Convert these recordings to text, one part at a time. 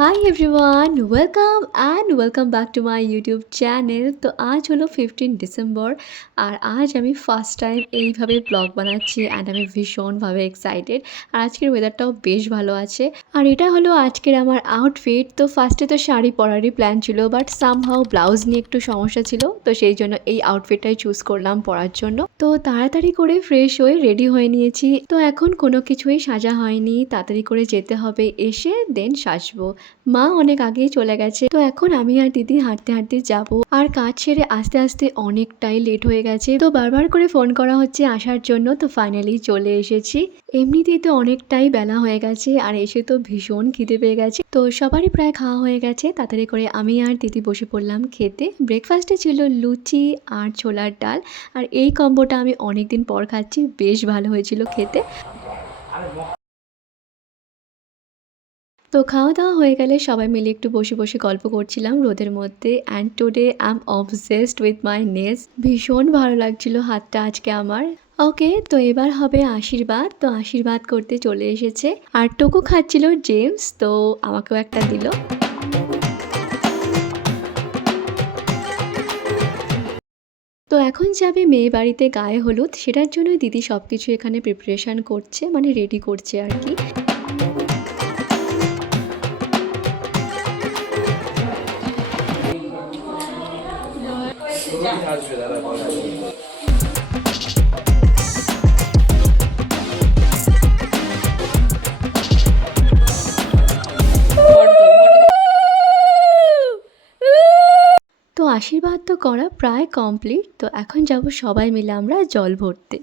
Hi everyone, welcome back to my YouTube channel. তো আজ হলো 15 ডিসেম্বর আর আজ আমি ফার্স্ট টাইম এইভাবে ব্লগ বানাচ্ছি অ্যান্ড আমি ভীষণভাবে এক্সাইটেড। আর আজকের ওয়েদারটাও বেশ ভালো আছে। আর এটা হলো আজকের আমার আউটফিট। তো ফার্স্টে তো শাড়ি পরারই প্ল্যান ছিল, বাট সামহাউ ব্লাউজ নিয়ে একটু সমস্যা ছিল, তো সেই জন্য এই আউটফিটটাই চুজ করলাম পরার জন্য। তো তাড়াতাড়ি করে ফ্রেশ হয়ে রেডি হয়ে নিয়েছি। তো এখন কোনো কিছুই সাজা হয়নি, তাড়াতাড়ি করে যেতে হবে, এসে দেন সাজবো। মা অনেক আগেই চলে গেছে, তো এখন আমি আর দিদি হাঁটতে হাঁটতে যাব। আর কাজ ছেড়ে আস্তে আস্তে অনেকটাই লেট হয়ে গেছে, তো বারবার করে ফোন করা হচ্ছে আসার জন্য। তো ফাইনালি চলে এসেছি। এমনিতেই তো অনেকটাই বেলা হয়ে গেছে আর এসে তো ভীষণ খিদে পেয়ে গেছে। তো সবারই প্রায় খাওয়া হয়ে গেছে, তাড়াতাড়ি করে আমি আর দিদি বসে পড়লাম খেতে। ব্রেকফাস্টে ছিল লুচি আর ছোলার ডাল, আর এই কম্বোটা আমি অনেকদিন পর খাচ্ছি, বেশ ভালো হয়েছিল খেতে। তো খাওয়া দাওয়া হয়ে গেলে সবাই মিলে একটু বসে বসে গল্প করছিলাম রোদের মধ্যে। And today I am obsessed with my nails. ভীষণ ভালো লাগছিল হাতটা আজকে আমার। ওকে, তো এবার হবে আশীর্বাদ। তো আশীর্বাদ করতে চলে এসেছে আর টুকু খাচ্ছিল জেমস, তো আমাকেও একটা দিল। তো এখন যাবে মেয়ে বাড়িতে গায়ে হলুদ, সেটার জন্য দিদি সব কিছু এখানে প্রিপারেশন করছে, মানে রেডি করছে আর কি। তো আশীর্বাদ তো করা প্রায় কমপ্লিট। তো এখন যাব সবাই মিলে আমরা জল ভরতে।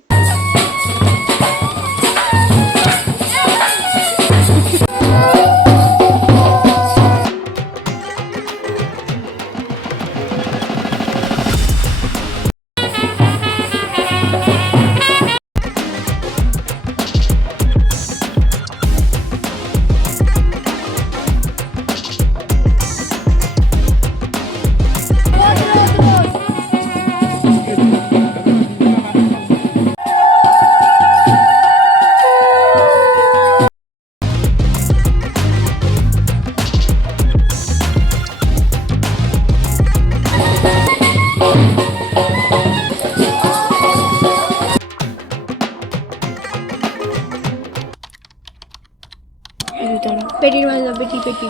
पेटी पेटी पेटी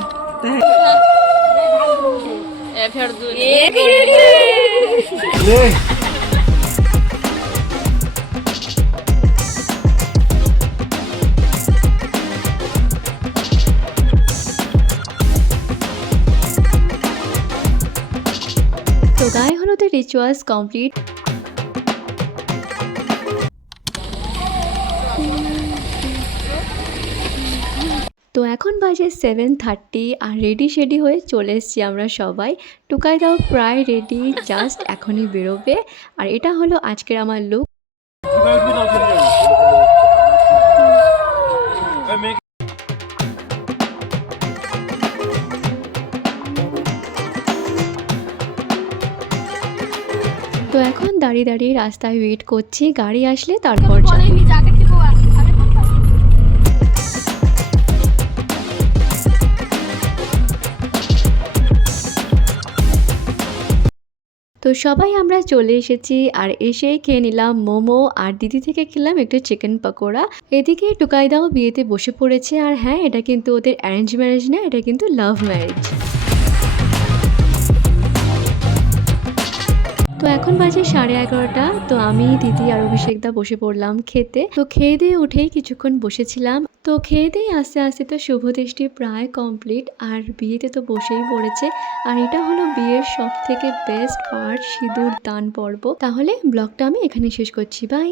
তো গায়ে হলুদের রিচুয়ালস কমপ্লিট। তো এখন বাজে 7:30 আর রেডি শেডি হয়ে চলে এসেছি আমরা সবাই। টুকাই দাও প্রায় রেডি, জাস্ট এখনই বেরোবে। আর এটা হলো আজকের আমার লুক। তো এখন দাঁড়িয়ে দাঁড়িয়ে রাস্তায় ওয়েট করছি, গাড়ি আসলে তারপর যাবো। তো সবাই আমরা চলে এসেছি আর এসেই খেয়ে নিলাম মোমো, আর দিদি থেকে খেলাম একটু চিকেন পকোড়া। এদিকে টুকাইদাও বিয়েতে বসে পড়েছে। আর হ্যাঁ, এটা কিন্তু ওদের অ্যারেঞ্জ ম্যারেজ না, এটা কিন্তু লাভ ম্যারেজ। তো এখন বাজে 11:30। তো আমি, দিদি আর অভিষেকদা বসে পড়লাম খেতে। তো খেয়ে দিয়ে উঠেই কিছুক্ষণ বসেছিলাম। তো খেয়ে দিয়ে আস্তে আস্তে তো শুভ দৃষ্টি প্রায় কমপ্লিট, আর বিয়েতে তো বসেই পড়েছে। আর এটা হলো বিয়ের সব থেকে বেস্ট পার্ট, সিঁদুর দান পর্ব। তাহলে ব্লগটা আমি এখানে শেষ করছি, বাই।